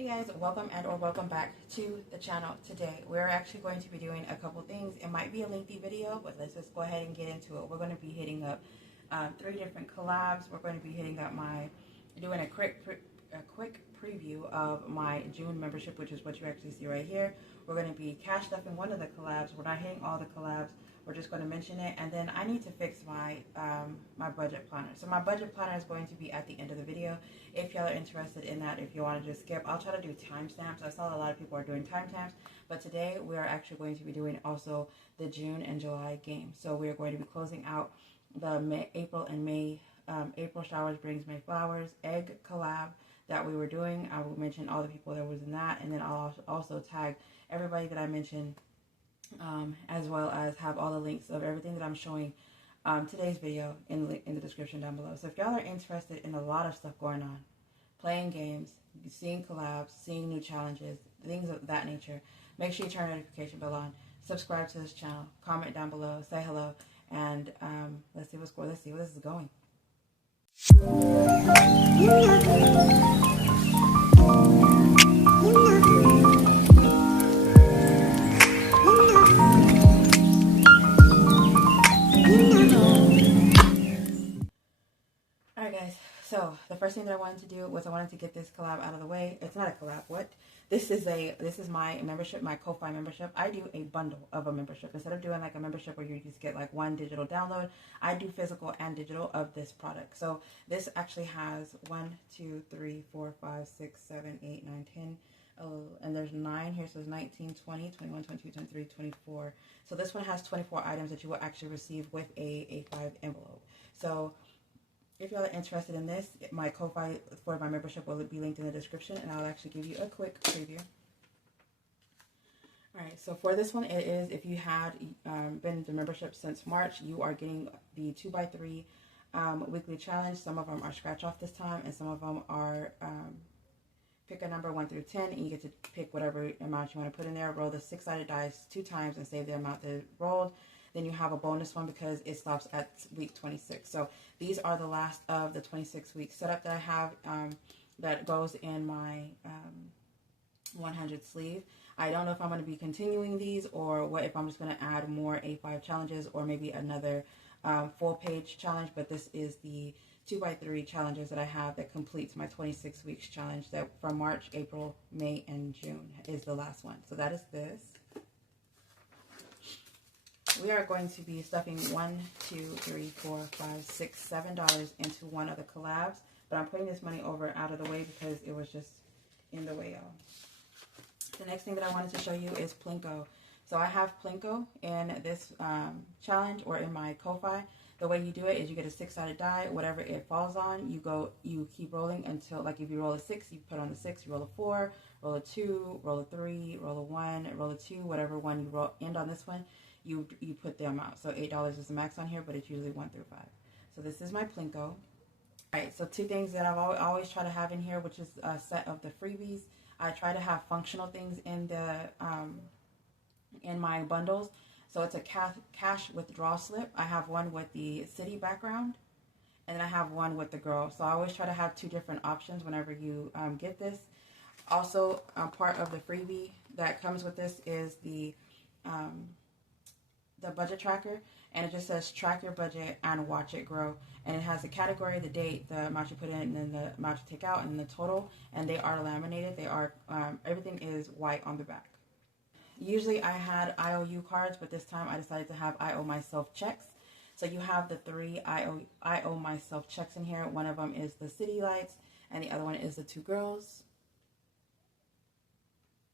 Hey guys, welcome and or welcome back to the channel. Today we're actually going to be doing a couple things. It might be a lengthy video, but let's just go ahead and get into it. We're going to be hitting up 3 different collabs. We're going to be hitting up doing a quick preview of my June membership, which is what you actually see right here. We're going to be cash stuffing one of the collabs. We're not hitting all the collabs. We're just going to mention it, and then I need to fix my my budget planner. So my budget planner is going to be at the end of the video. If y'all are interested in that, if you want to just skip, I'll try to do timestamps. I saw a lot of people are doing timestamps, but today we are actually going to be doing also the June and July game. So we are going to be closing out the April and May. April Showers Brings May Flowers egg collab that we were doing. I will mention all the people that was in that, and then I'll also tag everybody that I mentioned, as well as have all the links of everything that I'm showing today's video in the description down below. So if y'all are interested in a lot of stuff going on, playing games, seeing collabs, seeing new challenges, things of that nature, make sure you turn the notification bell on, subscribe to this channel, comment down below, say hello, and let's see where this is going. Alright guys, so the first thing that I wanted to do was I wanted to get this collab out of the way. It's not a collab, what? This is my membership, my Ko-Fi membership. I do a bundle of a membership. Instead of doing like a membership where you just get like one digital download, I do physical and digital of this product. So this actually has 1, 2, 3, 4, 5, 6, 7, 8, 9, 10, and there's 9 here, so it's 19, 20, 21, 22, 23, 24. So this one has 24 items that you will actually receive with a A5 envelope. So if y'all are interested in this, my Ko-Fi for my membership will be linked in the description, and I'll actually give you a quick preview. Alright, so for this one, it is, if you had been the membership since March, you are getting the 2x3 weekly challenge. Some of them are scratch off this time, and some of them are pick a number 1 through 10, and you get to pick whatever amount you want to put in there. Roll the 6-sided dice 2 times and save the amount that rolled. Then you have a bonus one because it stops at week 26. So these are the last of the 26-week setup that I have that goes in my 100 sleeve. I don't know if I'm going to be continuing these or what, if I'm just going to add more A5 challenges or maybe another full page challenge. But this is the 2x3 challenges that I have that completes my 26 weeks challenge that from March, April, May, and June is the last one. So that is this. We are going to be stuffing $1, $2, $3, $4, $5, $6, $7 into one of the collabs, but I'm putting this money over out of the way because it was just in the way, y'all. The next thing that I wanted to show you is Plinko. So I have Plinko in this challenge, or in my Ko-Fi. The way you do it is you get a 6-sided die. Whatever it falls on, you keep rolling until, like if you roll a 6, you put on the 6, you roll a 4, roll a 2, roll a 3, roll a 1, roll a 2, whatever one you end on this one. You put the amount. So $8 is the max on here, but it's usually 1 through 5. So this is my Plinko. All right, so 2 things that I've always try to have in here, which is a set of the freebies. I try to have functional things in the in my bundles. So it's a cash withdrawal slip. I have one with the city background, and then I have one with the girl. So I always try to have 2 different options whenever you get this. Also, part of the freebie that comes with this is the budget tracker, and it just says track your budget and watch it grow, and it has the category, the date, the amount you put in, and then the amount you take out, and the total, and they are laminated. They are everything is white on the back. Usually I had IOU cards, but this time I decided to have I owe myself checks. So you have the 3 I owe myself checks in here. One of them is the city lights, and the other one is the 2 girls.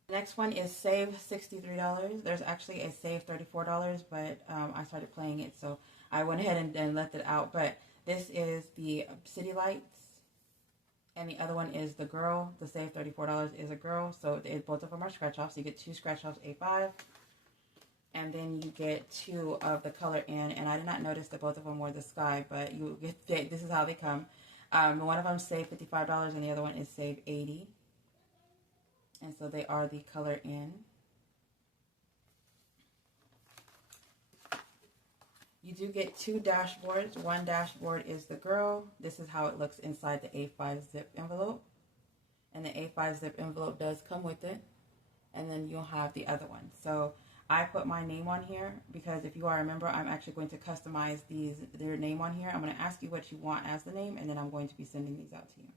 The next one is save $63. There's actually a save $34, but I started playing it, so I went ahead and left it out. But this is the city lights, and the other one is the girl. The save $34 is a girl, so both of them are scratch offs. So you get 2 scratch offs, A5, and then you get 2 of the color in. And I did not notice that both of them were the sky, but you get this is how they come. One of them save $55, and the other one is save $80. And so they are the color in. You do get 2 dashboards. One dashboard is the girl. This is how it looks inside the A5 zip envelope. and the A5 zip envelope does come with it. And then you'll have the other one. So I put my name on here because if you are a member, I'm actually going to customize their name on here. I'm going to ask you what you want as the name, and then I'm going to be sending these out to you.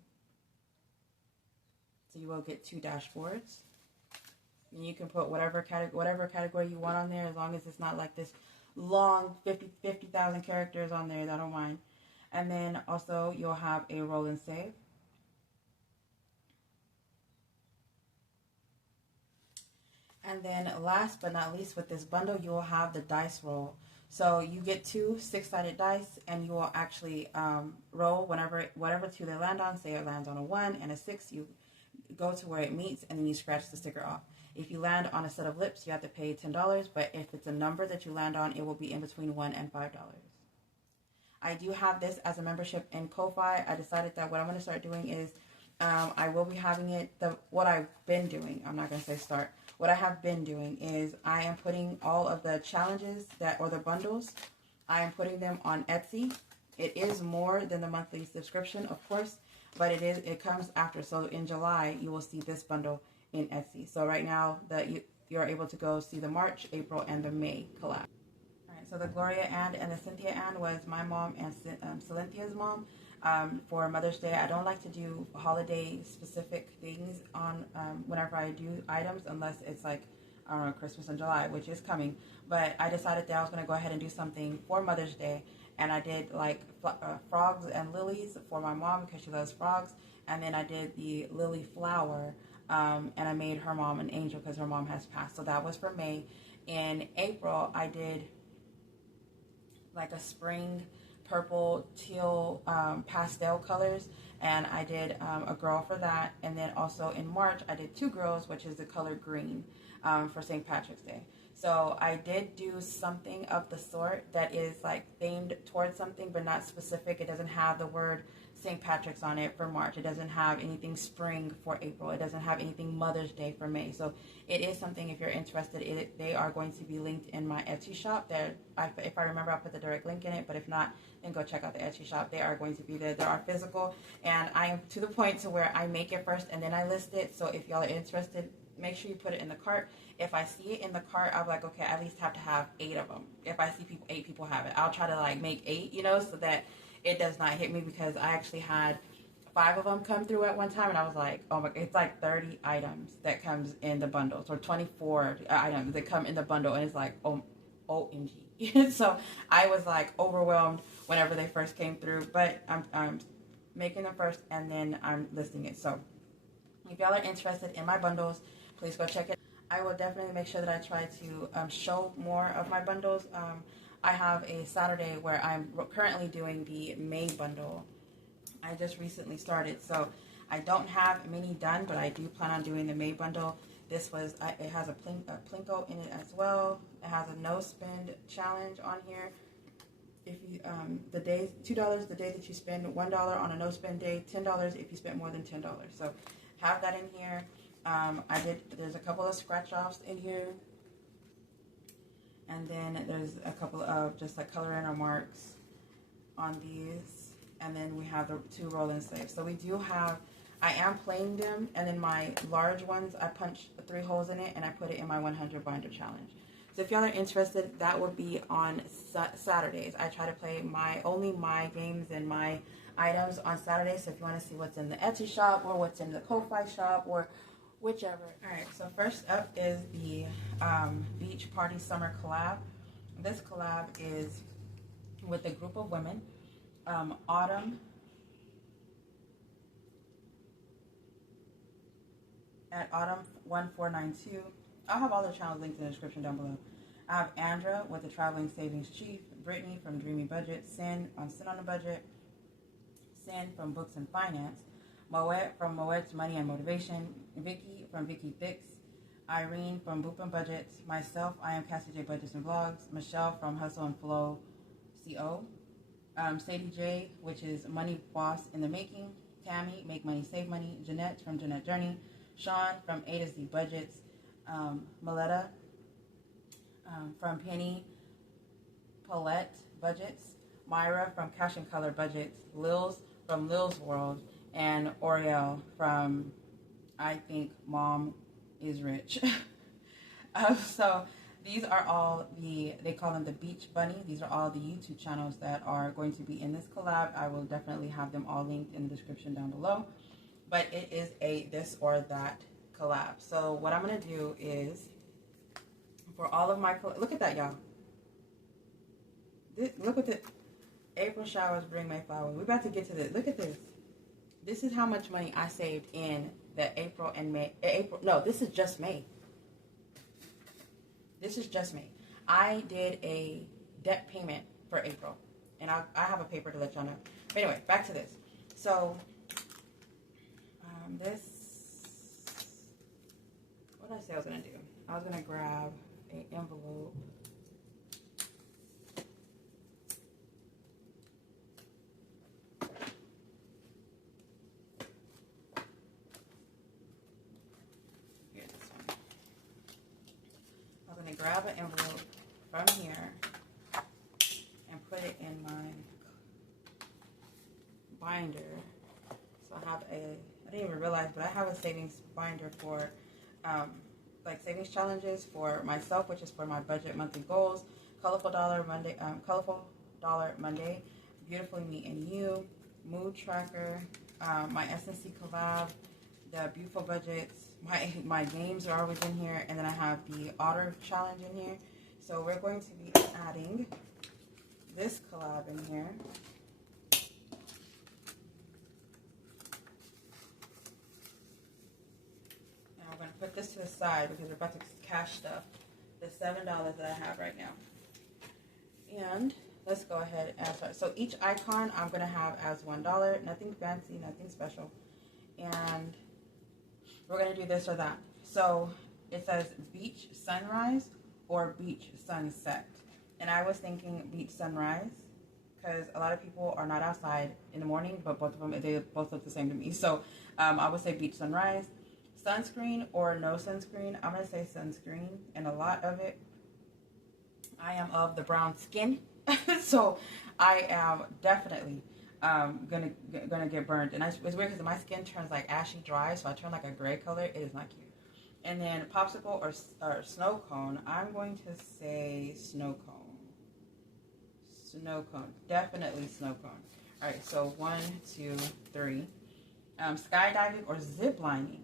So you will get 2 dashboards. And you can put whatever category you want on there, as long as it's not like this long 50,000 characters on there. I don't mind. And then also you'll have a roll and save. And then last but not least, with this bundle, you will have the dice roll. So you get 2 6-sided dice, and you will actually roll whatever 2 they land on. Say it lands on a 1 and a 6, you go to where it meets, and then you scratch the sticker off. If you land on a set of lips, you have to pay $10, but if it's a number that you land on, it will be in between $1 and $5. I do have this as a membership in Ko-Fi. I decided that what I'm going to start doing is I will be having it, what I've been doing, I'm not going to say start, what I have been doing is I am putting all of the challenges or the bundles, I am putting them on Etsy. It is more than the monthly subscription, of course, but it comes after. So in July, you will see this bundle in Etsy. So right now, you're able to go see the March, April, and the May collab. All right, so the Gloria and the Cynthia and was my mom and Cynthia's mom. For Mother's Day, I don't like to do holiday specific things on whenever I do items, unless it's like, I don't know, Christmas in July, which is coming. But I decided that I was going to go ahead and do something for Mother's Day, and I did like frogs and lilies for my mom because she loves frogs, and then I did the lily flower, and I made her mom an angel because her mom has passed. So that was for May. In April, I did like a spring purple, teal, pastel colors, and I did a girl for that. And then also in March, I did 2 girls, which is the color green for St. Patrick's Day. So I did do something of the sort that is like themed towards something, but not specific. It doesn't have the word St. Patrick's on it for March. It doesn't have anything spring for April. It doesn't have anything Mother's Day for May. So it is something, if you're interested, they are going to be linked in my Etsy shop. If I remember, I'll put the direct link in it, but if not, then go check out the Etsy shop. They are going to be there. They are physical, and I am to the point to where I make it first and then I list it. So if y'all are interested, make sure you put it in the cart. If I see it in the cart, I'll be like, okay, I at least have to have 8 of them. If I see 8 people have it, I'll try to like make 8, so that it does not hit me, because I actually had 5 of them come through at one time, and I was like, oh my, it's like 30 items that comes in the bundles, or 24 items that come in the bundle, and it's like, OMG. So I was like overwhelmed whenever they first came through, but I'm making them first, and then I'm listing it. So if y'all are interested in my bundles, please go check it. I will definitely make sure that I try to show more of my bundles. I have a Saturday where I'm currently doing the May bundle. I just recently started, so I don't have many done, but I do plan on doing the May bundle. This was, it has a Plinko in it as well. It has a no spend challenge on here. If you, $2 the day that you spend, $1 on a no spend day, $10 if you spend more than $10. So have that in here. There's a couple of scratch offs in here. And then there's a couple of just like color in or marks on these. And then we have the 2 roll and save. So we do have, I am playing them. And then my large ones, I punch 3 holes in it and I put it in my 100 binder challenge. So if y'all are interested, that will be on Saturdays. I try to play only my games and my items on Saturdays. So if you want to see what's in the Etsy shop or what's in the Ko-Fi shop or whichever. All right, so first up is the Beach Party Summer collab. This collab is with a group of women. Autumn at Autumn1492. I'll have all the channels linked in the description down below. I have Andra with the Traveling Savings Chief, Brittany from Dreamy Budget, Sin on a Budget, Sin from Books and Finance, Moet from Moet's Money and Motivation, Vicky from Vicky Fix, Irene from Boop and Budgets, myself, I am Cassie J Budgets and Vlogs, Michelle from Hustle and Flow CO, Sadie J, which is Money Boss in the Making, Tammy, Make Money Save Money, Jeanette from Jeanette Journey, Sean from A to Z Budgets, Meletta from Penny Paulette Budgets, Myra from Cash and Color Budgets, Lils from Lil's World, and Oriel from I think mom is rich. So these are all they call them the Beach Bunny. These are all the YouTube channels that are going to be in this collab. I will definitely have them all linked in the description down below. But it is a this or that collab. So what I'm going to do is, for all of my, look at that, y'all. Look at the April showers bring May flowers. We're about to get to this. Look at this. This is how much money I saved in the April and May. No, this is just May. This is just May. I did a debt payment for April. And I have a paper to let y'all know. But anyway, back to this. So, what did I say I was going to do? I was going to grab an envelope. Grab an envelope from here and put it in my binder. So I have I didn't even realize, but I have a savings binder for like savings challenges for myself, which is for my budget monthly goals, Colorful Dollar Monday, Beautifully Me and You, Mood Tracker, my SNC collab, the Beautiful Budgets. My games are always in here, and then I have the Otter Challenge in here. So we're going to be adding this collab in here. And we're going to put this to the side because we're about to cash stuff, the $7 that I have right now. And let's go ahead and start. So each icon I'm going to have as $1. Nothing fancy, nothing special. And we're going to do this or that. So it says beach sunrise or beach sunset. And I was thinking beach sunrise because a lot of people are not outside in the morning, but both of them, they both look the same to me. So I would say beach sunrise. Sunscreen or no sunscreen. I'm going to say sunscreen. And a lot of it, I am of the brown skin. So I am definitely gonna get burned, and it's weird because my skin turns like ashy dry, so I turn like a gray color. It is not cute. And then popsicle or snow cone. I'm going to say snow cone. Snow cone, definitely snow cone. All right, so 1, 2, 3. Skydiving or zip lining.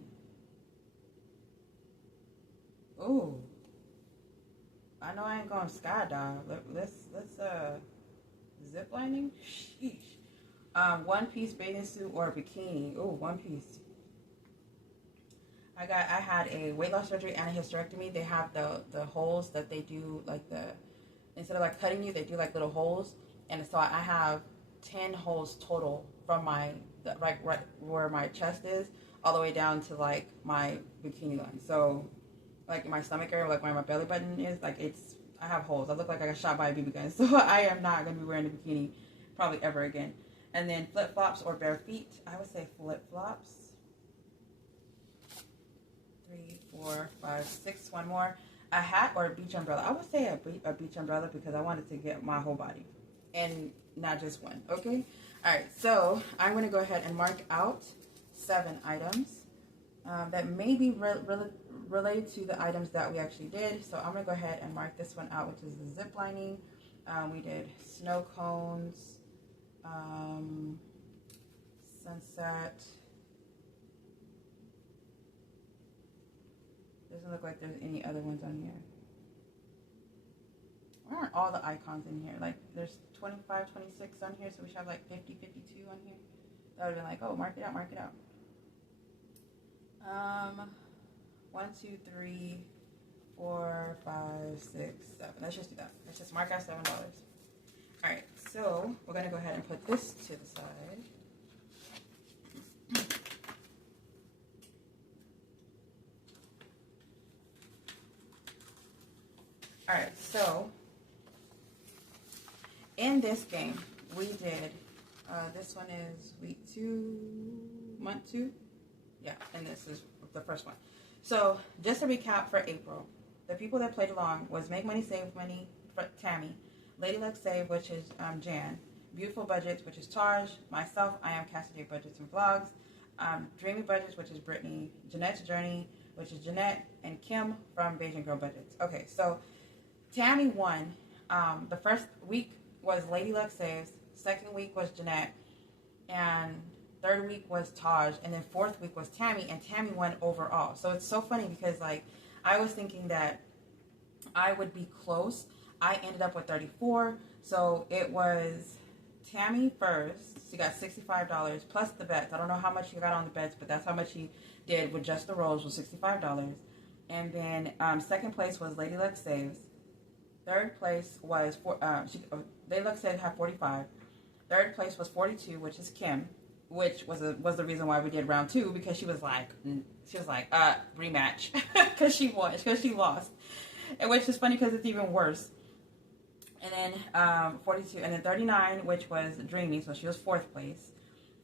Ooh, I know I ain't going skydive. Let's zip lining. Sheesh. One-piece bathing suit or bikini. Ooh, one piece. I had a weight loss surgery and a hysterectomy. They have the holes that they do, like instead of like cutting you, they do like little holes. And so I have 10 holes total from right where my chest is all the way down to like my bikini line. So like my stomach area, like where my belly button is, like I have holes. I look like I got shot by a BB gun. So I am not going to be wearing a bikini probably ever again. And then flip-flops or bare feet. I would say flip-flops. 3, 4, 5, 6. One more. A hat or a beach umbrella. I would say a beach umbrella because I wanted to get my whole body. And not just one. Okay? Alright, so I'm going to go ahead and mark out 7 items that may be related to the items that we actually did. So I'm going to go ahead and mark this one out, which is the zip lining. We did snow cones. Sunset. Doesn't look like there's any other ones on here. Why aren't all the icons in here? Like there's 25, 26 on here, so we should have like 50, 52 on here. That would have been like, oh, mark it out, mark it out. 1, 2, 3, 4, 5, 6, 7. Let's just do that. Let's just mark out $7. Alright, so we're going to go ahead and put this to the side. Alright, so in this game, we did, this one is week 2, month 2. Yeah, and this is the first one. So just to recap for April, the people that played along was Make Money, Save Money, for Tammy, Lady Luck Save, which is Jan, Beautiful Budgets, which is Taj, myself, I am Cassidy Budgets and Vlogs, Dreamy Budgets, which is Brittany, Jeanette's Journey, which is Jeanette, and Kim from Beijing Girl Budgets. Okay, so Tammy won. The first week was Lady Luck Saves, second week was Jeanette, and third week was Taj, and then fourth week was Tammy, and Tammy won overall. So it's so funny because, like, I was thinking that I would be close. I ended up with 34, so it was Tammy first. She got $65 plus the bets. I don't know how much she got on the bets, but that's how much she did with just the rolls, was $65. And then second place was Lady Luck Saves. Third place was Lady Luck Saves had 45. Third place was 42, which is Kim, which was the reason why we did round 2, because she was like rematch because she lost, and which is funny because it's even worse. And then 42, and then 39, which was Dreamy, so she was fourth place.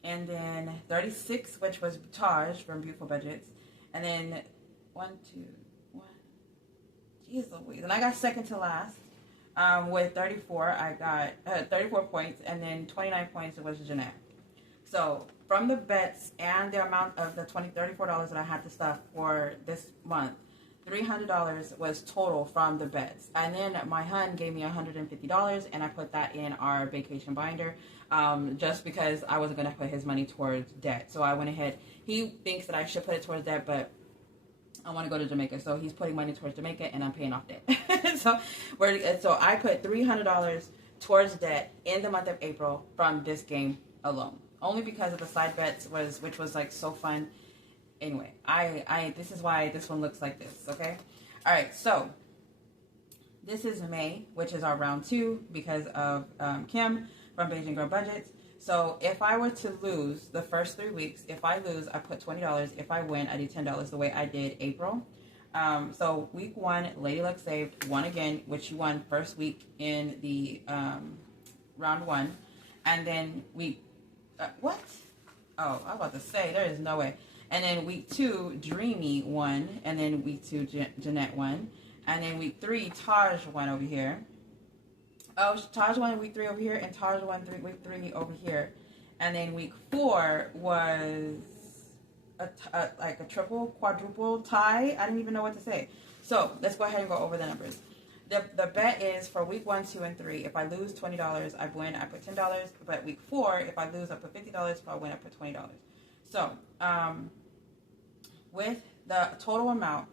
And then 36, which was Taj from Beautiful Budgets. And then 1, 2, 1. Jeez Louise. And I got second to last with 34. I got 34 points, and then 29 points was Jeanette. So from the bets and the amount of the $34 that I had to stuff for this month, $300 was total from the bets. And then my hun gave me $150, and I put that in our vacation binder just because I wasn't going to put his money towards debt. So I went ahead. He thinks that I should put it towards debt, but I want to go to Jamaica. So he's putting money towards Jamaica, and I'm paying off debt. so I put $300 towards debt in the month of April from this game alone. Only because of the side bets, which was like so fun. Anyway, this is why this one looks like this, okay? All right, so this is May, which is our round 2 because of Kim from Beijing Girl Budgets. So if I were to lose the first 3 weeks, if I lose, I put $20. If I win, I do $10 the way I did April. So week 1, Lady Luck Saved, won again, which she won first week in the round 1. And then what? Oh, I was about to say, there is no way. And then week 2, Dreamy won. And then week 2, Jeanette won. And then week 3, Taj won over here. Oh, Taj won week 3 over here, and Taj won week 3 over here. And then week 4 was like a triple, quadruple tie. I didn't even know what to say. So let's go ahead and go over the numbers. The bet is for week 1, 2, and 3. If I lose $20, I win. I put $10. But week 4, if I lose, I put $50. If I win, I put $20. So with the total amount,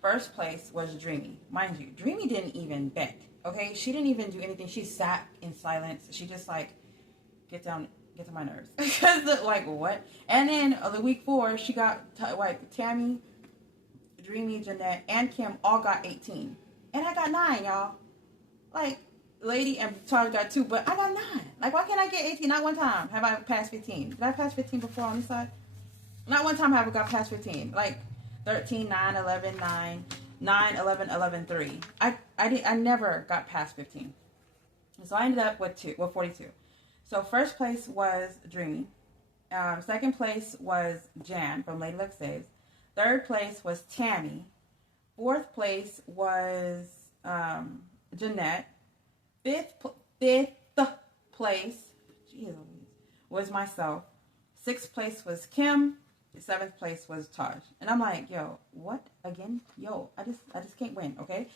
first place was Dreamy. Mind you, Dreamy didn't even bet. Okay, she didn't even do anything. She sat in silence. She just like get to my nerves. Because like what? And then the week 4, she got like Tammy, Dreamy, Jeanette, and Kim all got 18. And I got 9, y'all. Like, Lady and Taj got 2, but I got 9. Like, why can't I get 18? Not one time have I passed 15. Did I pass 15 before on this side? Not one time have I got past 15. Like, 13, 9, 11, 9, 9, 11, 11, 3. I never got past 15. So I ended up with 42. So first place was Dreamy. Second place was Jan from Lady Luck Saves. Third place was Tammy. Fourth place was Jeanette. Fifth place, was myself. Sixth place was Kim. Seventh place was Taj. And I'm like, yo, what again? Yo, I just can't win, okay?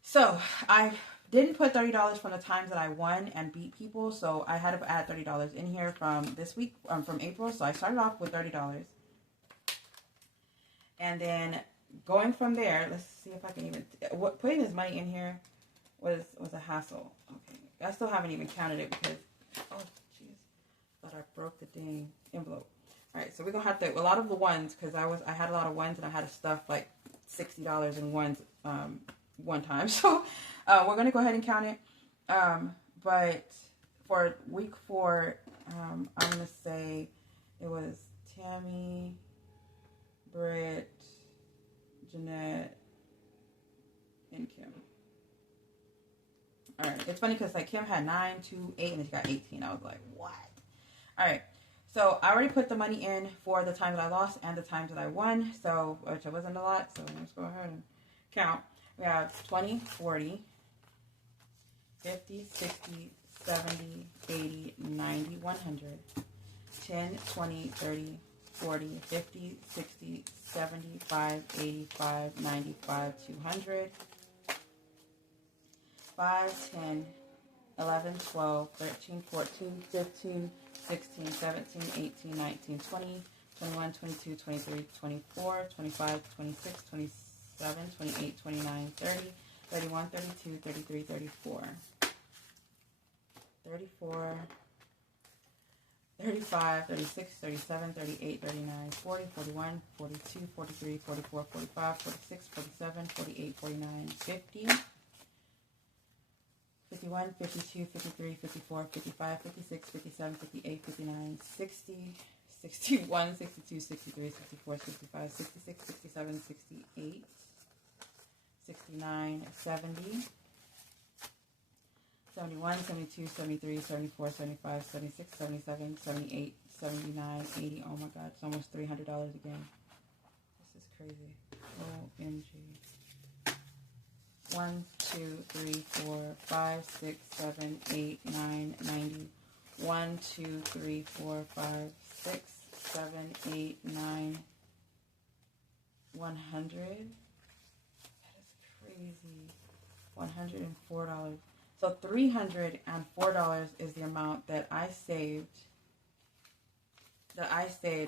So I didn't put $30 from the times that I won and beat people, so I had to add $30 in here from this week, from April. So I started off with $30. And then going from there, let's see if I can even... putting this money in here was a hassle. Okay, I still haven't even counted it because... Oh, jeez. Thought I broke the dang envelope. All right, so we're going to have to... A lot of the ones, because I had a lot of ones, and I had to stuff like $60 in ones one time. So we're going to go ahead and count it. But for week 4, I'm going to say it was Tammy, Britt, Jeanette, and Kim. All right. It's funny because like Kim had 9, 2, 8, and then she got 18. I was like, what? All right. So I already put the money in for the times that I lost and the times that I won. So, which it wasn't a lot. So let's go ahead and count. We have 20, 40, 50, 60, 70, 80, 90, 100, 10, 20, 30, 40, 50, 60, 75, 85, 95, 200, 5, 10, 11, 12, 13, 14, 15, 16, 17, 18, 19, 20, 21, 22, 23, 24, 25, 26, 27, 28, 29, 30, 31, 32, 33, 34, 34, 35, 36, 37, 38, 39, 40, 41, 42, 43, 44, 45, 46, 47, 48, 49, 50, 51, 52, 53, 54, 55, 56, 57, 58, 59, 60, 61, 62, 63, 64, 65, 66, 67, 68, 69, 70, 71, 72, 73, 74, 75, 76, 77, 78, 79, 80. Oh my God, it's almost $300 again. This is crazy. OMG. 1, 2, 3, 4, 5, 6, 7, 8, 9, 90. 1, 2, 3, 4, 5, 6, 7, 8, 9, 100. That is crazy. $104. So $304 is the amount that I saved.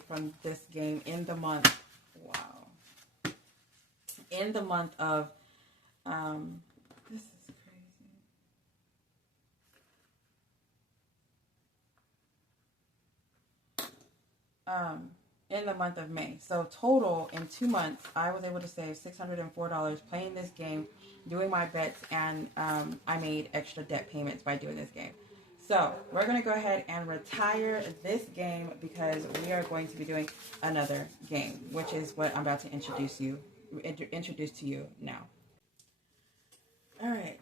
From this game in the month. Wow. In the month of this is crazy. In the month of May. So total in 2 months, I was able to save $604 playing this game, doing my bets, and I made extra debt payments by doing this game. So we're going to go ahead and retire this game because we are going to be doing another game, which is what I'm about to introduce to you now. All right,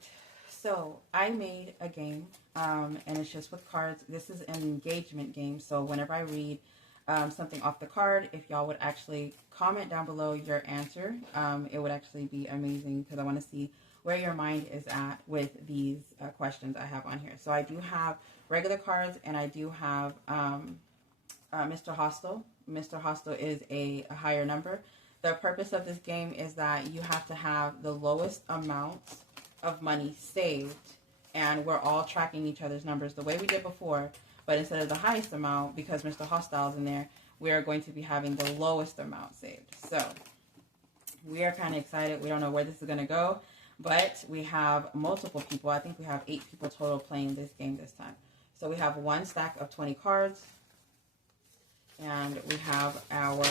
so I made a game, and it's just with cards. This is an engagement game, so whenever I read something off the card, if y'all would actually comment down below your answer, it would actually be amazing because I want to see where your mind is at with these questions I have on here. So I do have regular cards, and I do have Mr. Hostile. Mr. Hostile is a higher number. The purpose of this game is that you have to have the lowest amount of money saved, and we're all tracking each other's numbers the way we did before, but instead of the highest amount, because Mr. Hostile is in there, we are going to be having the lowest amount saved. So we are kind of excited. We don't know where this is going to go, but we have multiple people. I think we have 8 people total playing this game this time. So we have one stack of 20 cards, and we have our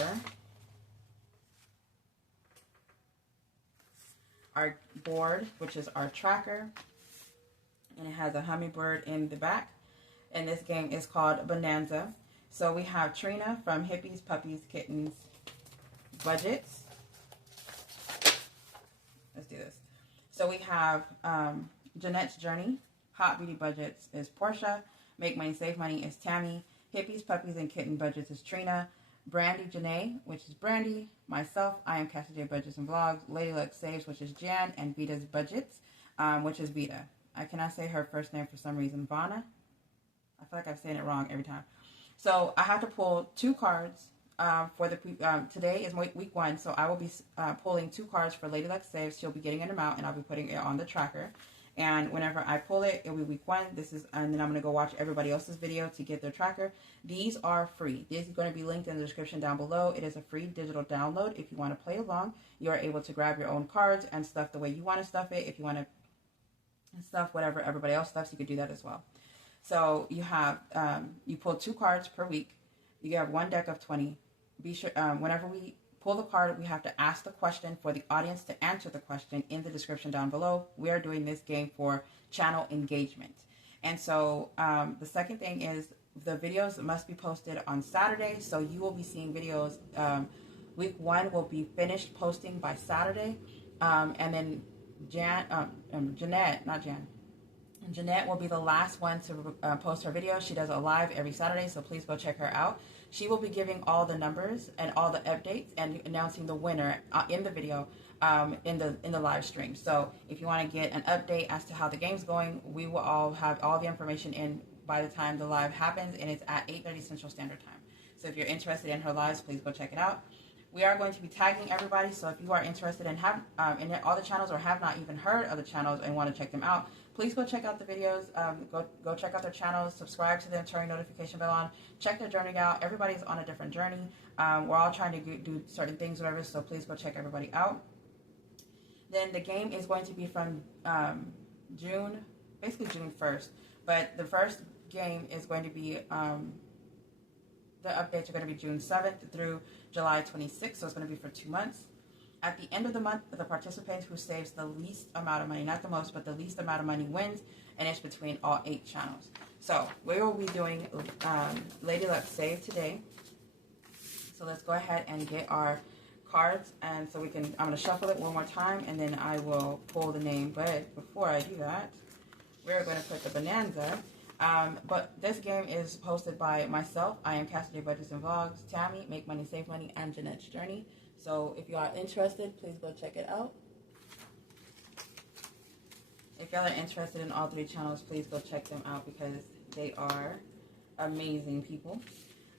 board, which is our tracker, and it has a hummingbird in the back, and this game is called Bonanza. So we have Trina from Hippies, Puppies, Kittens, Budgets. Let's do this. So we have Jeanette's Journey, Hot Beauty Budgets is Portia, Make Money, Save Money is Tammy, Hippies, Puppies, and Kitten Budgets is Trina, Brandy Janae, which is Brandy, myself, I am Cassie J Budgets and Vlogs, Lady Luck Saves, which is Jan, and Vita's Budgets, which is Vita. I cannot say her first name for some reason. Vana? I feel like I'm saying it wrong every time. So I have to pull 2 cards for the today is week 1, so I will be pulling 2 cards for Lady Luck Saves. She'll be getting an amount, and I'll be putting it on the tracker. And whenever I pull it, it'll be week 1. And then I'm going to go watch everybody else's video to get their tracker. These are free. This is going to be linked in the description down below. It is a free digital download. If you want to play along, you are able to grab your own cards and stuff the way you want to stuff it. If you want to stuff whatever everybody else stuffs, you could do that as well. So you have, you pull 2 cards per week. You have 1 deck of 20. Be sure, whenever we pull the card, we have to ask the question for the audience to answer the question in the description down below. We are doing this game for channel engagement. And so the second thing is the videos must be posted on Saturday. So you will be seeing videos. Week 1 will be finished posting by Saturday. And then Jeanette will be the last one to post her video. She does a live every Saturday, so please go check her out. She will be giving all the numbers and all the updates and announcing the winner in the video in the live stream. So if you want to get an update as to how the game's going, we will all have all the information in by the time the live happens, and it's at 8:30 Central Standard Time. So if you're interested in her lives, please go check it out. We are going to be tagging everybody, so if you are interested in in all the channels or have not even heard of the channels and want to check them out, please go check out the videos. Go check out their channels, subscribe to them, turn your notification bell on, check their journey out. Everybody's on a different journey. We're all trying to do certain things, whatever. So please go check everybody out. Then the game is going to be from basically June 1st. But the first game is going to be the updates are going to be June 7th through July 26th, so it's going to be for 2 months. At the end of the month, the participant who saves the least amount of money, not the most, but the least amount of money wins, and it's between all 8 channels. So we will be doing Lady Luck Save today. So let's go ahead and get our cards, and so I'm going to shuffle it one more time, and then I will pull the name. But before I do that, we're going to put the Bonanza. But this game is hosted by myself. I am Cassidy Budgets and Vlogs, Tammy, Make Money, Save Money, and Jeanette's Journey. So if you are interested, please go check it out. If y'all are interested in all 3 channels, please go check them out because they are amazing people.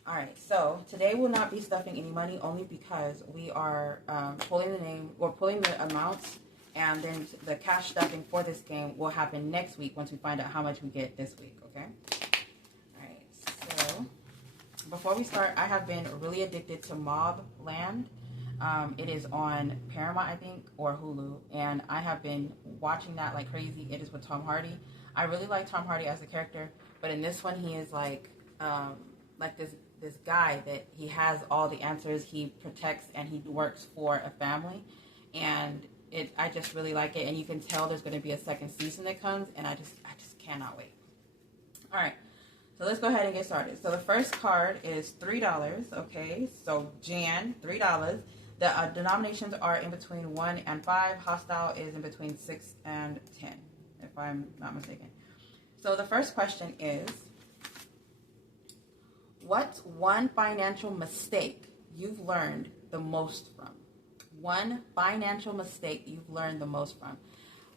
Alright, so today we'll not be stuffing any money only because we are pulling the amounts. And then the cash stuffing for this game will happen next week once we find out how much we get this week, okay? Alright, so before we start, I have been really addicted to Mob Land. It is on Paramount, I think, or Hulu. And I have been watching that like crazy. It is with Tom Hardy. I really like Tom Hardy as a character. But in this one, he is like this guy that he has all the answers. He protects and he works for a family. And I just really like it, and you can tell there's going to be a second season that comes, and I just cannot wait. All right, so let's go ahead and get started. So the first card is $3. Okay, so Jan, $3. The denominations are in between 1 and 5. Hostile is in between 6 and 10, if I'm not mistaken. So the first question is, what's one financial mistake you've learned the most from? One financial mistake you've learned the most from.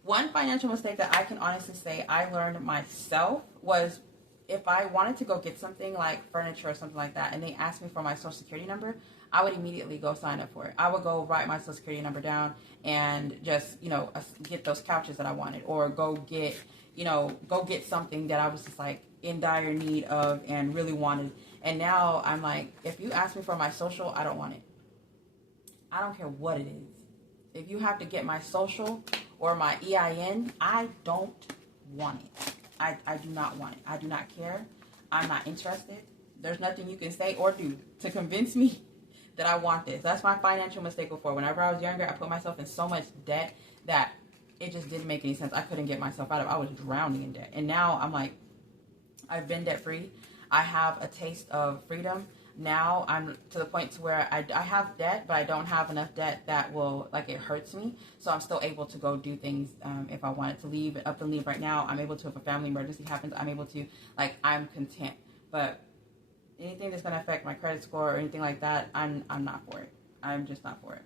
One financial mistake that I can honestly say I learned myself was if I wanted to go get something like furniture or something like that and they asked me for my social security number, I would immediately go sign up for it. I would go write my social security number down and just, get those couches that I wanted, or go get something that I was just like in dire need of and really wanted. And now I'm like, if you ask me for my social, I don't want it. I don't care what it is. If you have to get my social or my EIN, I don't want it. I do not want it. I do not care. I'm not interested. There's nothing you can say or do to convince me that I want this. That's my financial mistake before. Whenever I was younger, I put myself in so much debt that it just didn't make any sense. I couldn't get myself out of it. I was drowning in debt. And now I'm like, I've been debt free. I have a taste of freedom. Now I'm to the point to where I have debt, but I don't have enough debt that will, it hurts me. So I'm still able to go do things if I wanted to leave, up and leave right now. I'm able to, if a family emergency happens, I'm able to, I'm content. But anything that's going to affect my credit score or anything like that, I'm not for it. I'm just not for it.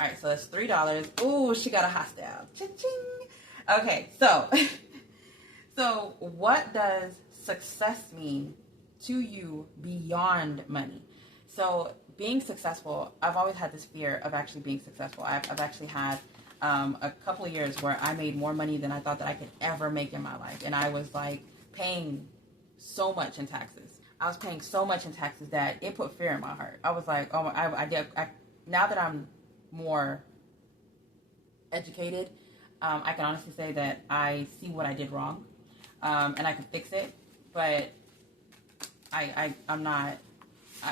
All right, so that's $3. Ooh, she got a hostile. Cha-ching. Okay, so, so what does success mean to you beyond money? So being successful, I've always had this fear of actually being successful. I've actually had a couple of years where I made more money than I thought that I could ever make in my life. And I was paying so much in taxes. I was paying so much in taxes that it put fear in my heart. I was like, oh, now that I'm more educated, I can honestly say that I see what I did wrong, and I can fix it. But I'm not,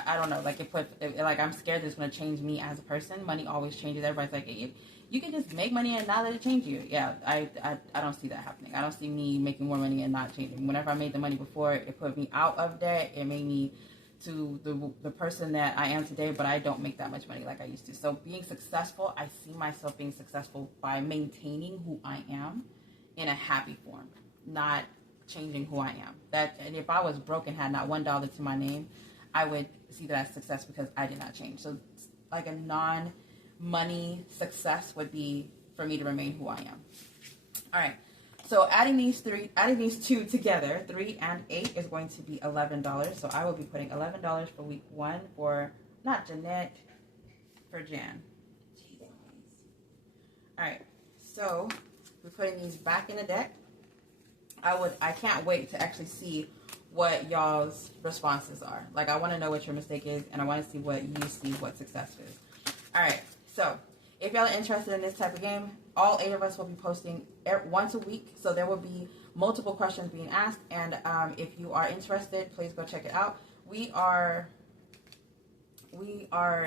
I don't know, I'm scared that it's going to change me as a person. Money always changes. Everybody's like, hey, you can just make money and not let it change you. Yeah, I don't see that happening. I don't see me making more money and not changing. Whenever I made the money before, it put me out of debt. It made me to the person that I am today, but I don't make that much money like I used to. So being successful, I see myself being successful by maintaining who I am in a happy form, not changing who I am. And if I was broke and had not $1 to my name, I would see that as success because I did not change. So a non-money success would be for me to remain who I am. All right. So adding these two together, 3 and 8, is going to be $11. So I will be putting $11 for week 1 for not Jeanette, for Jan. Jeez. All right. So we're putting these back in the deck. I can't wait to actually see what y'all's responses are. Like, I want to know what your mistake is, and I want to see what you see what success is. All right. So if y'all are interested in this type of game, all 8 of us will be posting once a week. So there will be multiple questions being asked. And if you are interested, please go check it out. We are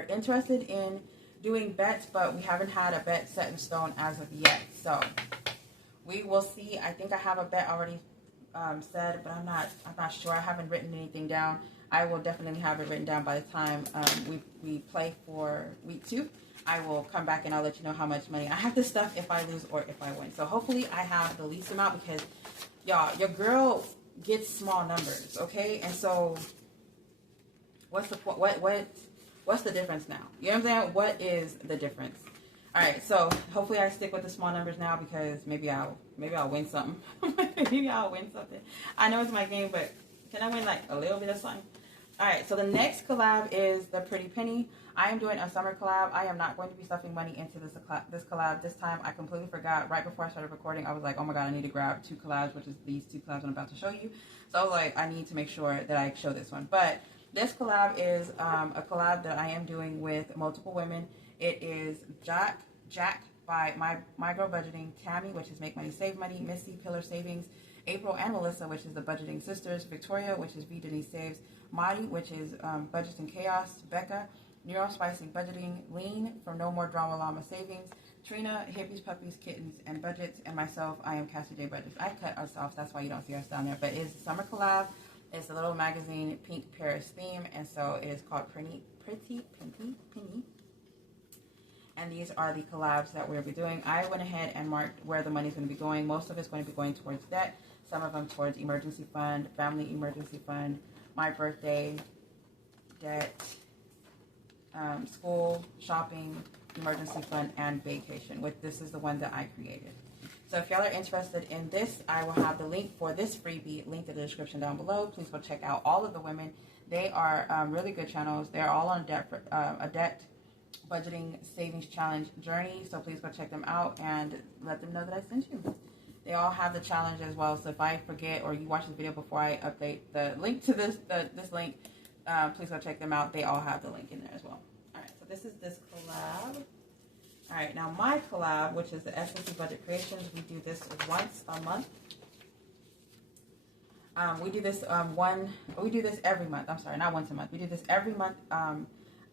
interested in doing bets, but we haven't had a bet set in stone as of yet. So we will see. I think I have a bet already said, but I'm not sure. I haven't written anything down. I will definitely have it written down by the time we play for week 2. I will come back and I'll let you know how much money I have to stuff if I lose or if I win. So hopefully I have the least amount, because y'all, your girl gets small numbers, okay? And so what's the point? What's the difference now? You know what I'm saying? What is the difference? All right, so hopefully I stick with the small numbers now, because maybe I'll win something. Maybe I'll win something. I know it's my game, but can I win like a little bit of something? All right, so the next collab is the Pretty Penny. I am doing a summer collab. I am not going to be stuffing money into this collab this time. I completely forgot. Right before I started recording, I was like, oh my God, I need to grab 2 collabs, which is these 2 collabs I'm about to show you. So I was like, I need to make sure that I show this one. But this collab is a collab that I am doing with multiple women. It is Jack by My Girl Budgeting, Tammy, which is Make Money Save Money, Missy, Pillar Savings, April and Melissa, which is the Budgeting Sisters, Victoria, which is V Denise Saves, Madi, which is Budgets and Chaos, Becca, Neurospicing Budgeting, Lean from No More Drama Llama Savings, Trina, Hippies, Puppies, Kittens, and Budgets, and myself, I am Cassie J Budgets. I cut us off, that's why you don't see us down there, but it's a summer collab. It's a little magazine, Pink Paris theme, and so it is called Pretty Penny. And these are the collabs that we'll be doing. I went ahead and marked where the money's going to be going. Most of it's going to be going towards debt. Some of them towards emergency fund, family emergency fund, my birthday, debt, school, shopping, emergency fund, and vacation, which this is the one that I created. So if y'all are interested in this, I will have the link for this freebie linked in the description down below. Please go check out all of the women. They are really good channels. They're all on a debt budgeting savings challenge journey. So please go check them out and let them know that I sent you. They all have the challenge as well. So if I forget or you watch this video before I update the link to this link, please go check them out. They all have the link in there as well. All right, so this is this collab. All right, now my collab, which is the SNC Budget Creations, we do this once a month. We do this every month. I'm sorry, not once a month. We do this every month.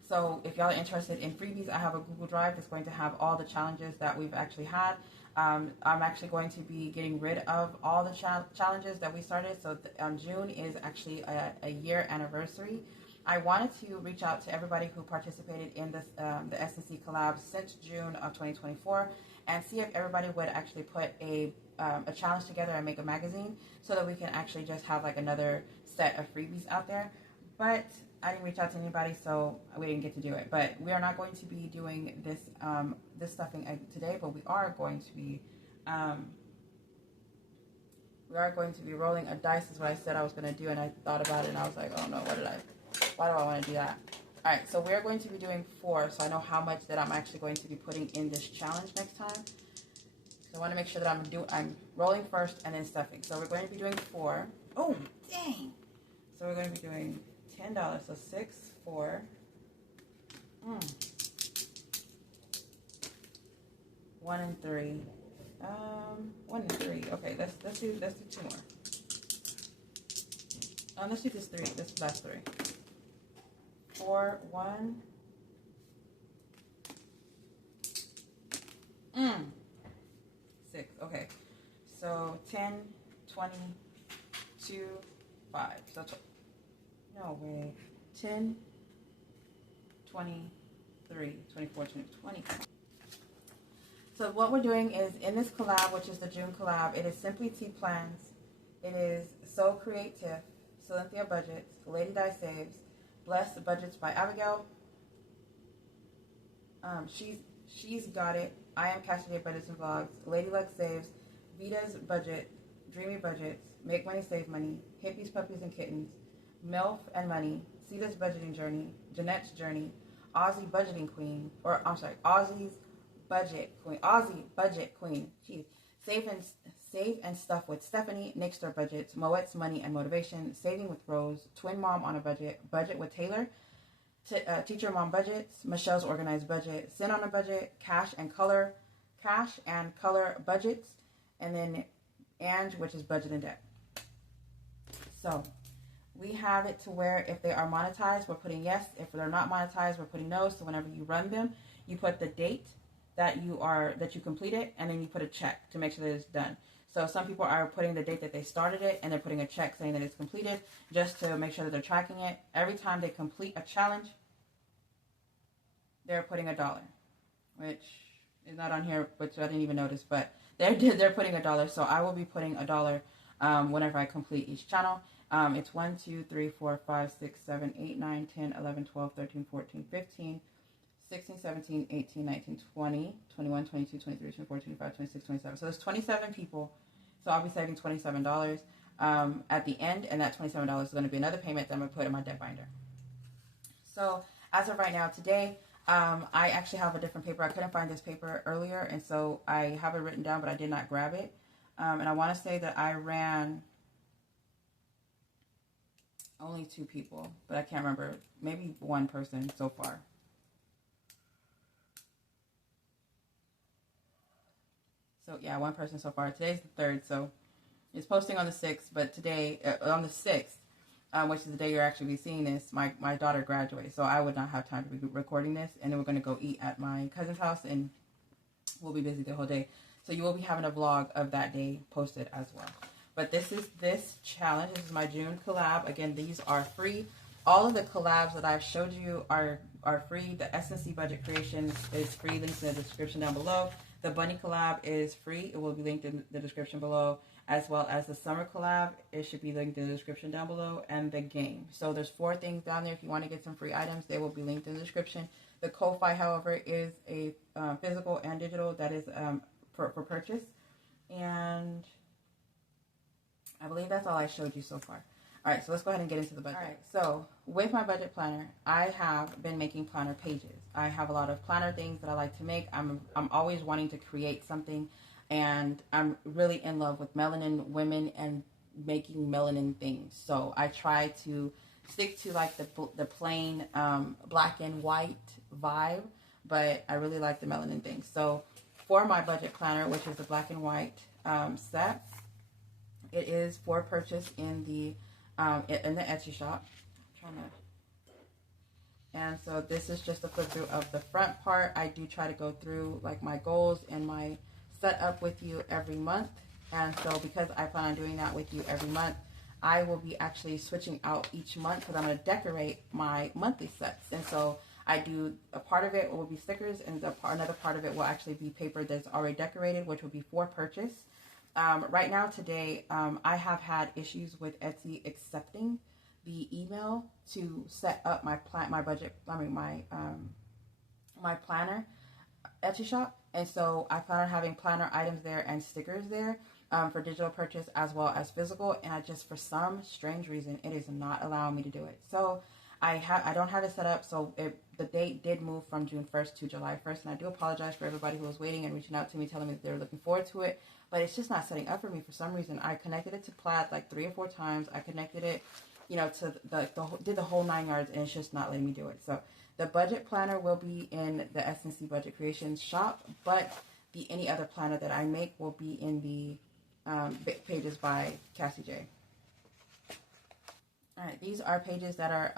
So if y'all are interested in freebies, I have a Google Drive that's going to have all the challenges that we've actually had. I'm actually going to be getting rid of all the challenges that we started. So June is actually a year anniversary. I wanted to reach out to everybody who participated in this the SNC collab since June of 2024 and see if everybody would actually put a challenge together and make a magazine so that we can actually just have like another set of freebies out there. But I didn't reach out to anybody, so we didn't get to do it. But we are not going to be doing this this stuffing today, but we are going to be rolling a dice is what I said I was going to do, and I thought about it and I was like, oh no, why do I want to do that? All right, so we're going to be doing 4, so I know how much that I'm actually going to be putting in this challenge next time. So I want to make sure that I'm rolling first and then stuffing. So we're going to be doing 4. Oh, dang! So we're going to be doing $10. So 6, 4. 1 and 3. 1 and 3. Okay, let's do 2 more. Let's do this 3. This last 3. 4, 1. 6. Okay. So 10, 20, 2, 5. So no way. 10, 23, 24, 20. So what we're doing is in this collab, which is the June collab, it is Simply Tea Plans. It is So Creative, Cynthia Budgets, Lady Di Saves, Blessed Budgets by Abigail. She's Got It. I Am Cassie J Budgets and Vlogs. Lady Luck Saves. Vita's Budget, Dreamy Budgets, Make Money, Save Money, Hippies, Puppies, and Kittens, MILF and Money, Sita's Budgeting Journey, Jeanette's Journey, Aussie Budgeting Queen, or I'm sorry, Aussie Budget Queen, jeez, Save and Stuff with Stephanie, Nixter Budgets, Moet's Money and Motivation, Saving with Rose, Twin Mom on a Budget, Budget with Taylor, Teacher Mom Budgets, Michelle's Organized Budget, Sin on a Budget, Cash and Color Budgets, and then Ange, which is Budget and Debt. So we have it to where if they are monetized, we're putting yes. If they're not monetized, we're putting no. So whenever you run them, you put the date that you complete it, and then you put a check to make sure that it's done. So some people are putting the date that they started it, and they're putting a check saying that it's completed, just to make sure that they're tracking it. Every time they complete a challenge, they're putting $1, which is not on here, which I didn't even notice, but they're putting $1. So I will be putting $1 whenever I complete each channel. It's 1, 2, 3, 4, 5, 6, 7, 8, 9, 10, 11, 12, 13, 14, 15, 16, 17, 18, 19, 20, 21, 22, 23, 24, 25, 26, 27. So there's 27 people. So I'll be saving $27 at the end, and that $27 is going to be another payment that I'm going to put in my debt binder. So as of right now, today, I actually have a different paper. I couldn't find this paper earlier, and so I have it written down, but I did not grab it. And I want to say that I ran only 2 people, but I can't remember. Maybe 1 person so far. So yeah, 1 person so far. Today's the 3rd, so it's posting on the 6th, but today, on the 6th, which is the day you're actually be seeing this, my daughter graduates, so I would not have time to be recording this, and then we're going to go eat at my cousin's house, and we'll be busy the whole day. So you will be having a vlog of that day posted as well. But this is this challenge. This is my June collab. Again, these are free. All of the collabs that I've showed you are free. The S&C Budget Creations is free. Links in the description down below. The Bunny collab is free. It will be linked in the description below, as well as the Summer collab. It should be linked in the description down below, and the game. So there's 4 things down there. If you want to get some free items, they will be linked in the description. The Ko-Fi, however, is a physical and digital. That is for purchase. And I believe that's all I showed you so far. All right, so let's go ahead and get into the budget. All right, so with my budget planner, I have been making planner pages. I have a lot of planner things that I like to make. I'm always wanting to create something, and I'm really in love with melanin women and making melanin things. So I try to stick to like the plain black and white vibe, but I really like the melanin things. So for my budget planner, which is the black and white set, it is for purchase in the Etsy shop. And so this is just a flip through of the front part. I do try to go through like my goals and my setup with you every month. And so because I plan on doing that with you every month, I will be actually switching out each month because I'm going to decorate my monthly sets. And so I do a part of it will be stickers, and another part of it will actually be paper that's already decorated, which will be for purchase. Right now, today, I have had issues with Etsy accepting the email to set up my budget. My planner Etsy shop, and so I plan on having planner items there and stickers there for digital purchase as well as physical. And I just, for some strange reason, it is not allowing me to do it. So I don't have it set up. So the date did move from June 1st to July 1st, and I do apologize for everybody who was waiting and reaching out to me, telling me that they're looking forward to it. But it's just not setting up for me for some reason. I connected it to Plaid like 3 or 4 times. I connected it, to did the whole 9 yards, and it's just not letting me do it. So the budget planner will be in the S&C Budget Creations shop, but any other planner that I make will be in the pages by Cassie J. All right, these are pages that are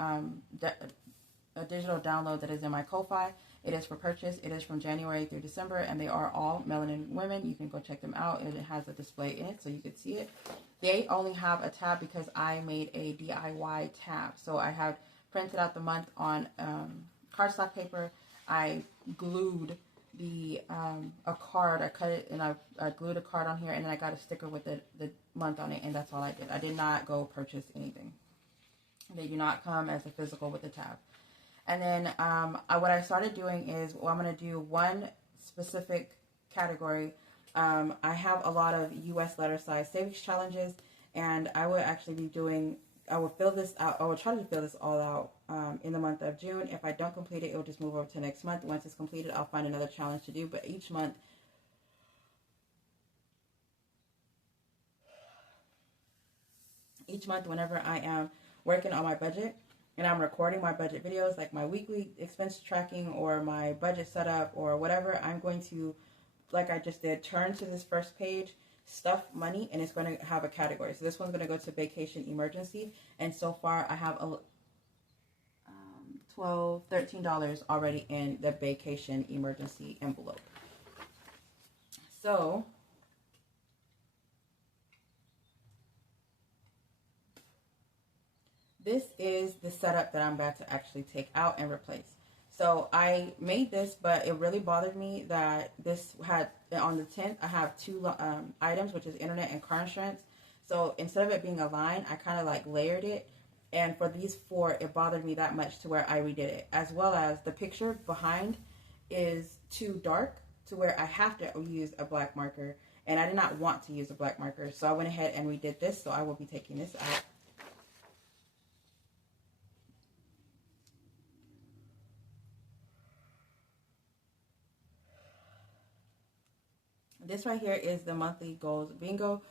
a digital download that is in my Ko-Fi. It is for purchase. It is from January through December, and they are all melanin women. You can go check them out, and it has a display in it so you can see it. They only have a tab because I made a DIY tab. So I have printed out the month on cardstock paper. I glued a card. I cut it, and I glued a card on here, and then I got a sticker with the month on it, and that's all I did. I did not go purchase anything. They do not come as a physical with the tab. And then what I started doing is, I'm going to do one specific category I have a lot of US letter size savings challenges, and I will actually be doing, I will fill this out, I will try to fill this all out in the month of June. If I don't complete it, it will just move over to next month. Once it's completed, I'll find another challenge to do, but each month, whenever I am working on my budget and I'm recording my budget videos, like my weekly expense tracking or my budget setup or whatever, I'm going to, like I just did, turn to this first page, stuff money, and it's going to have a category. So this one's going to go to vacation emergency, and so far I have a $12, $13 already in the vacation emergency envelope. So this is the setup that I'm about to actually take out and replace. So I made this, but it really bothered me that this had, on the 10th, I have two items, which is internet and car insurance. So instead of it being a line, I kind of like layered it. And for these four, it bothered me that much to where I redid it. As well as the picture behind is too dark to where I have to use a black marker. And I did not want to use a black marker. So I went ahead and redid this. So I will be taking this out. This right here is the monthly goals bingo.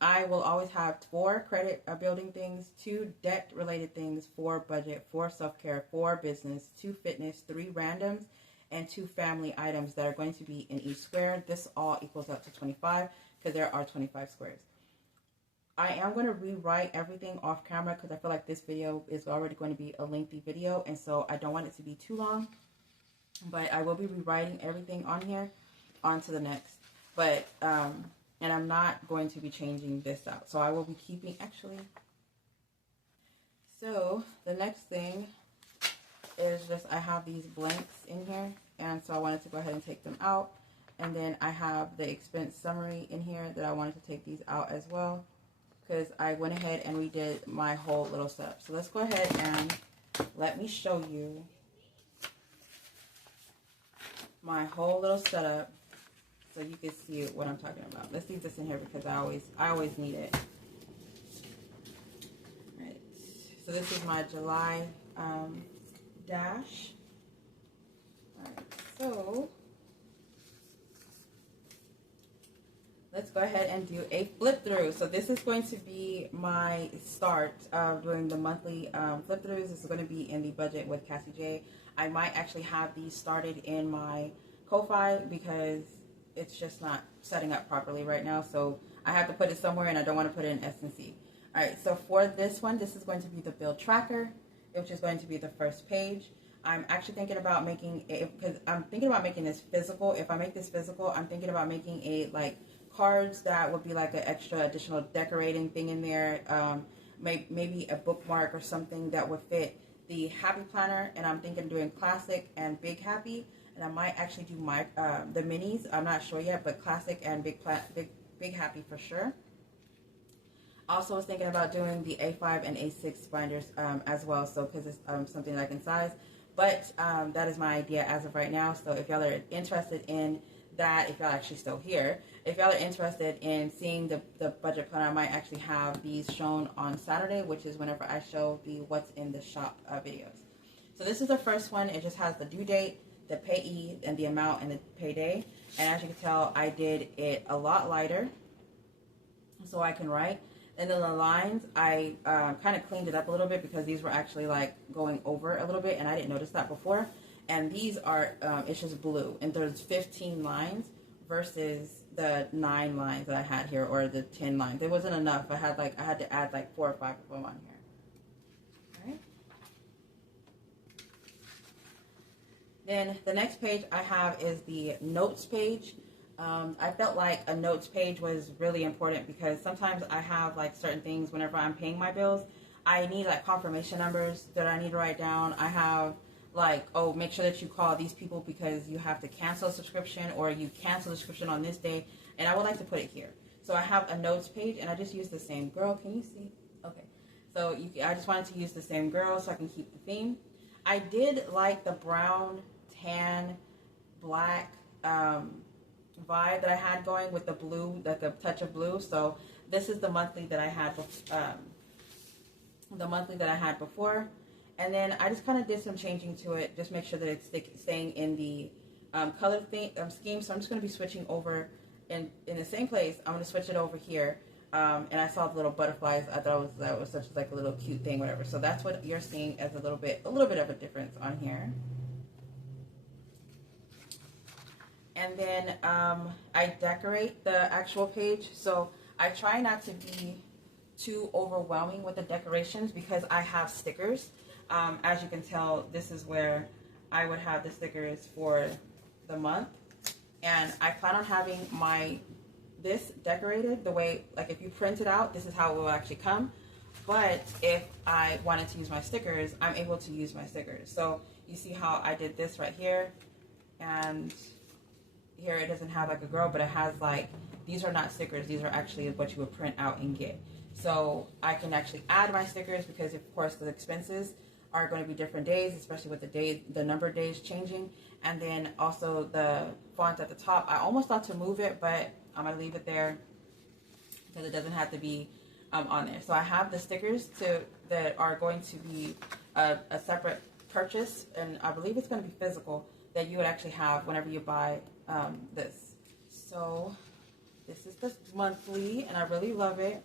I will always have 4 credit building things, 2 debt related things, 4 budget, 4 self-care, 4 business, 2 fitness, 3 randoms, and 2 family items that are going to be in each square. This all equals up to 25 because there are 25 squares. I am going to rewrite everything off camera because I feel like this video is already going to be a lengthy video, and so I don't want it to be too long. But I will be rewriting everything on here onto the next. But, and I'm not going to be changing this out. So I will be keeping, actually. So the next thing is just, I have these blanks in here. And so I wanted to go ahead and take them out. And then I have the expense summary in here that I wanted to take these out as well, because I went ahead and redid my whole little setup. So let's go ahead and let me show you my whole little setup, so you can see what I'm talking about. Let's leave this in here because I always need it. Right. So this is my July dash. Alright, so let's go ahead and do a flip through. So this is going to be my start of doing the monthly flip throughs. This is going to be in the budget with Cassie J. I might actually have these started in my Ko-Fi because it's just not setting up properly right now, so I have to put it somewhere, and I don't want to put it in S&C. All right, so for this one, this is going to be the bill tracker, which is going to be the first page. I'm actually thinking about making it, because I'm thinking about making this physical. If I make this physical, I'm thinking about making a, like, cards that would be like an extra additional decorating thing in there, maybe a bookmark or something that would fit the Happy Planner, and I'm thinking of doing Classic and Big Happy. And I might actually do my the minis. I'm not sure yet, but Classic and Big Happy for sure. Also was thinking about doing the A5 and A6 binders as well, so because it's something that I can size. But that is my idea as of right now. So if y'all are interested in that, if y'all actually still here, if y'all are interested in seeing the budget planner, I might actually have these shown on Saturday, which is whenever I show the what's in the shop videos. So this is the first one. It just has the due date, the payee, and the amount, and the payday. And as you can tell, I did it a lot lighter so I can write. And then the lines, I kind of cleaned it up a little bit because these were actually like going over a little bit, and I didn't notice that before. And these are, it's just blue, and there's 15 lines versus the 9 lines that I had here, or the 10 lines. It wasn't enough. I had to add like 4 or 5 of them on here. Then the next page I have is the notes page. I felt like a notes page was really important because sometimes I have like certain things whenever I'm paying my bills. I need like confirmation numbers that I need to write down. I have like, oh, make sure that you call these people because you have to cancel a subscription, or you cancel the subscription on this day. And I would like to put it here. So I have a notes page, and I just use the same girl. Can you see? Okay. So I just wanted to use the same girl so I can keep the theme. I did like the brown, tan, black vibe that I had going with the blue, like a touch of blue. So this is the monthly that I had, before. And then I just kind of did some changing to it, just make sure that it's staying in the color scheme. So I'm just going to be switching over in the same place. I'm going to switch it over here. And I saw the little butterflies. I thought that was such like a little cute thing, whatever. So that's what you're seeing as a little bit of a difference on here. And then I decorate the actual page. So I try not to be too overwhelming with the decorations because I have stickers. As you can tell, this is where I would have the stickers for the month. And I plan on having this decorated the way, like if you print it out, this is how it will actually come. But if I wanted to use my stickers, I'm able to use my stickers. So you see how I did this right here, and here it doesn't have like a girl, but it has like, these are not stickers, these are actually what you would print out and get. So I can actually add my stickers because of course the expenses are going to be different days, especially with the number of days changing. And then also the font at the top, I almost thought to move it, but I'm going to leave it there because it doesn't have to be on there. So I have the stickers that are going to be a separate purchase, and I believe it's going to be physical, that you would actually have whenever you buy this. So this is the monthly, and I really love it.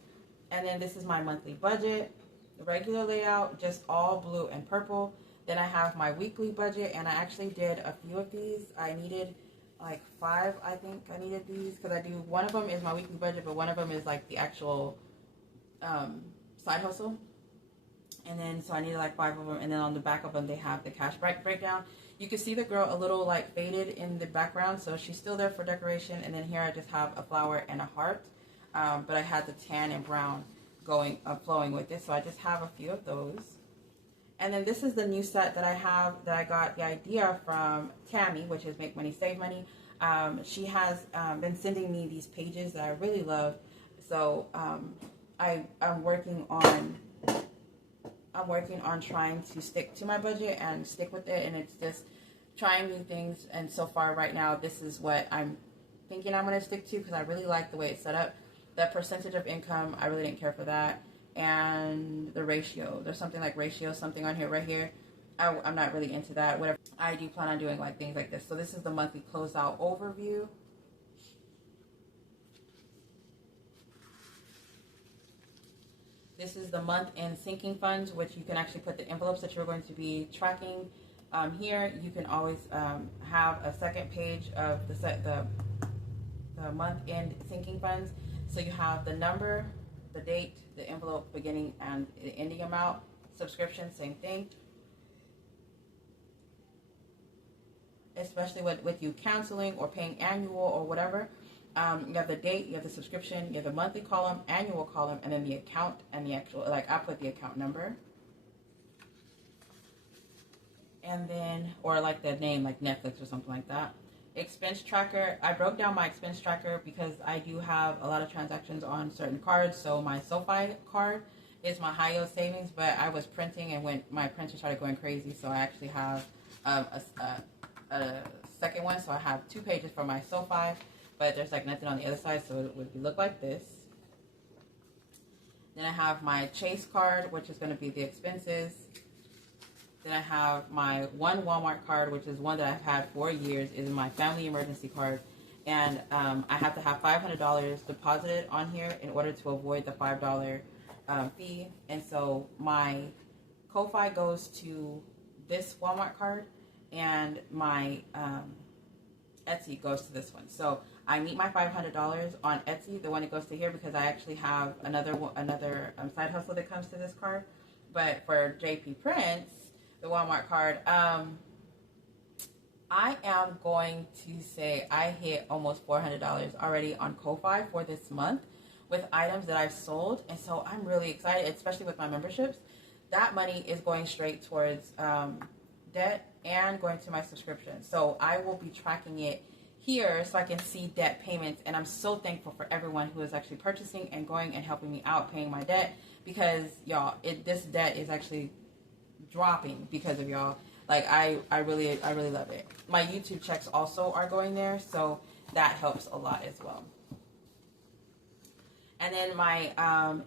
And then this is my monthly budget, the regular layout, just all blue and purple. Then I have my weekly budget, and I actually did a few of these. I needed like 5, I think I needed these, because I do, one of them is my weekly budget, but one of them is like the actual side hustle. And then, so I needed like 5 of them, and then on the back of them, they have the cash breakdown. You can see the girl a little like faded in the background, so she's still there for decoration. And then here I just have a flower and a heart, but I had the tan and brown flowing with it, so I just have a few of those. And then this is the new set that I have, that I got the idea from Tammy, which is Make Money, Save Money. She has been sending me these pages that I really love. So I'm working on trying to stick to my budget and stick with it. And it's just trying new things. And so far right now, this is what I'm thinking I'm going to stick to, because I really like the way it's set up. The percentage of income, I really didn't care for that. And the ratio, there's something like ratio something on here, right here. I'm not really into that. Whatever, I do plan on doing like things like this. So this is the monthly closeout overview. This is the month-end sinking funds, which you can actually put the envelopes that you're going to be tracking. Here you can always have a second page of the month-end sinking funds. So you have the number, the date, the envelope, beginning and ending amount. Subscription, same thing. Especially with you canceling or paying annual or whatever. You have the date, you have the subscription, you have the monthly column, annual column, and then the account and the actual, like I put the account number. And then, or like the name, like Netflix or something like that. Expense tracker, I broke down my expense tracker because I do have a lot of transactions on certain cards. So my SoFi card is my high yield savings, but I was printing, and when my printer started going crazy, so I actually have a second one. So I have 2 pages for my SoFi, but there's like nothing on the other side, so it would look like this. Then I have my Chase card, which is going to be the expenses. Then I have my one Walmart card, which is one that I've had for years, is my family emergency card. And I have to have $500 deposited on here in order to avoid the $5 fee. And so my Ko-Fi goes to this Walmart card, and my Etsy goes to this one. So I meet my $500 on Etsy, the one that goes to here, because I actually have another side hustle that comes to this card. But for JP Prince, the Walmart card, I am going to say I hit almost $400 already on Ko-Fi for this month with items that I've sold. And so I'm really excited, especially with my memberships. That money is going straight towards debt and going to my subscription. So I will be tracking it here so I can see debt payments. And I'm so thankful for everyone who is actually purchasing and going and helping me out paying my debt, because y'all, this debt is actually dropping because of y'all. Like I really love it. My YouTube checks also are going there, so that helps a lot as well. And then my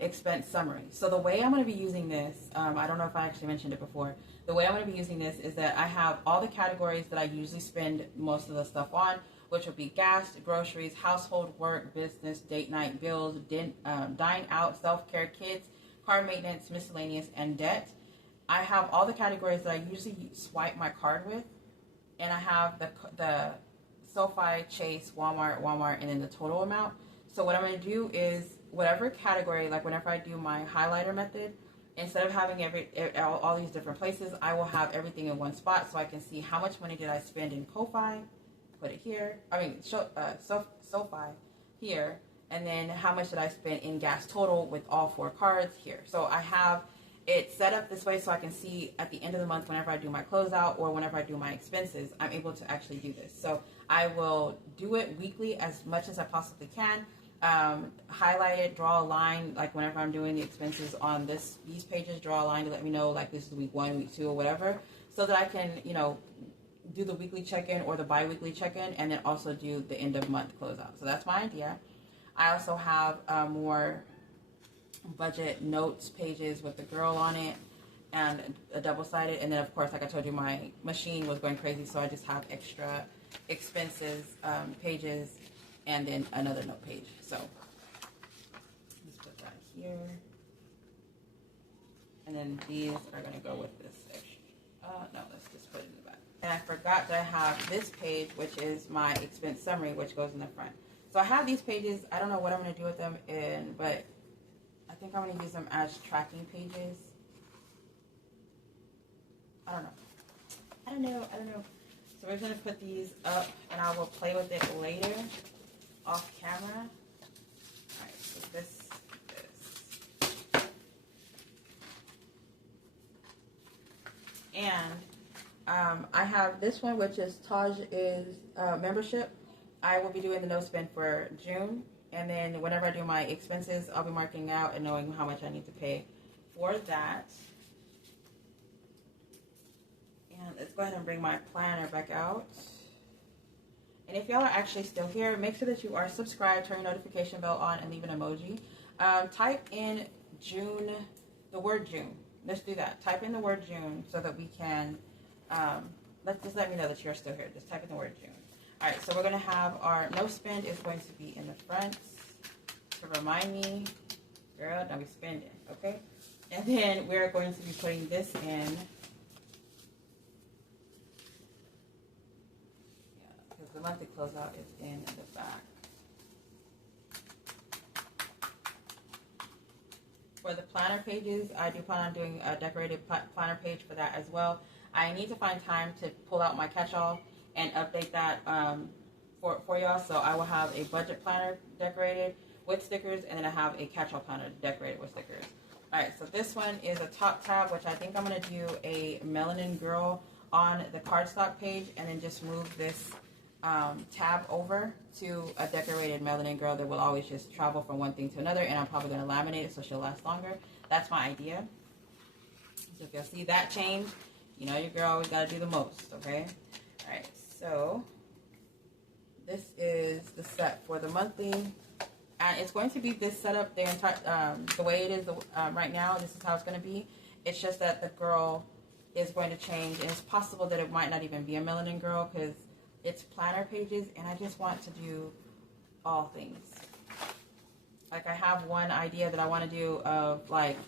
expense summary. So the way I'm going to be using this, I don't know if I actually mentioned it before. The way I'm going to be using this is that I have all the categories that I usually spend most of the stuff on, which would be gas, groceries, household, work, business, date night, bills, dine out, self-care, kids, car maintenance, miscellaneous, and debt. I have all the categories that I usually swipe my card with, and I have the SoFi, Chase, Walmart, and then the total amount. So what I'm going to do is whatever category, like whenever I do my highlighter method, instead of having all these different places, I will have everything in one spot so I can see how much money did I spend in Ko-Fi, put it here, SoFi here, and then how much did I spend in gas total with all 4 cards here. So I have it set up this way so I can see at the end of the month whenever I do my closeout or whenever I do my expenses, I'm able to actually do this. So I will do it weekly as much as I possibly can. Highlight it, draw a line, like whenever I'm doing the expenses on these pages, draw a line to let me know like this is week 1, week 2, or whatever, so that I can, do the weekly check-in or the bi-weekly check-in, and then also do the end of month closeout. So that's my idea. I also have more budget notes pages with the girl on it and a double-sided, and then of course, like I told you, my machine was going crazy, so I just have extra expenses pages and then another note page. So let's put that here, and then these are going to go with this extra. No, let's just put it in the back. And I forgot that I have this page, which is my expense summary, which goes in the front. So I have these pages. I don't know what I'm going to do with them, but I think I'm going to use them as tracking pages. I don't know. So we're going to put these up, and I will play with it later off camera. All right, so this. And I have this one, which is Taj is membership. I will be doing the no spend for June. And then whenever I do my expenses, I'll be marking out and knowing how much I need to pay for that. And let's go ahead and bring my planner back out. And if y'all are actually still here, make sure that you are subscribed, turn your notification bell on, and leave an emoji. Type in June, the word June. Let's do that. Type in the word June so that we can, let me know that you're still here. Just type in the word June. All right, so we're going to have our no spend is going to be in the front to remind me, girl, don't be spending, okay? And then we're going to be putting this in. Because the monthly closeout is in the back. For the planner pages, I do plan on doing a decorated planner page for that as well. I need to find time to pull out my catch-all and update that for y'all. So I will have a budget planner decorated with stickers, and then I have a catch-all planner decorated with stickers. All right, so this one is a top tab, which I think I'm going to do a melanin girl on the cardstock page, and then just move this tab over to a decorated melanin girl that will always just travel from one thing to another, and I'm probably going to laminate it so she'll last longer. That's my idea. So if you'll see that change, you know your girl always got to do the most, okay? All right, so this is the set for the monthly, and it's going to be this setup the entire the way it is right now. This is how it's going to be. It's just that the girl is going to change, and it's possible that it might not even be a melanin girl because it's planner pages, and I just want to do all things. Like I have one idea that I want to do of like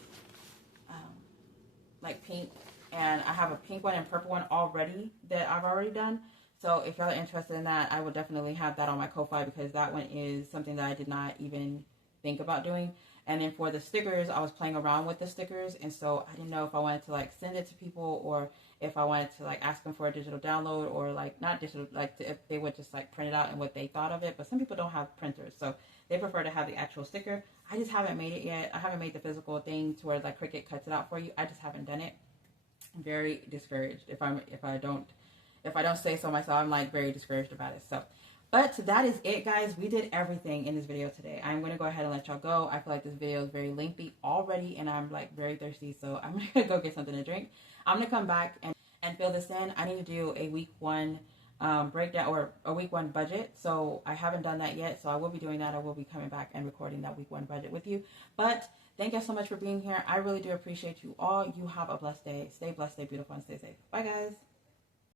pink, and I have a pink one and purple one already that I've already done. So if y'all are interested in that, I will definitely have that on my Ko-Fi because that one is something that I did not even think about doing. And then for the stickers, I was playing around with the stickers, and so I didn't know if I wanted to like send it to people or if I wanted to like ask them for a digital download or like not digital, like if they would just like print it out and what they thought of it. But some people don't have printers, so they prefer to have the actual sticker. I just haven't made it yet. I haven't made the physical thing to where like Cricut cuts it out for you. I just haven't done it. I'm very discouraged. If I don't say so myself, I'm like very discouraged about it. So, but that is it, guys. We did everything in this video today. I'm going to go ahead and let y'all go. I feel like this video is very lengthy already, and I'm like very thirsty, so I'm going to go get something to drink. I'm going to come back and fill this in. I need to do a week 1 breakdown or a week one budget. So I haven't done that yet. So I will be doing that. I will be coming back and recording that week one budget with you. But thank you so much for being here. I really do appreciate you all. You have a blessed day. Stay blessed, stay beautiful, and stay safe. Bye, guys.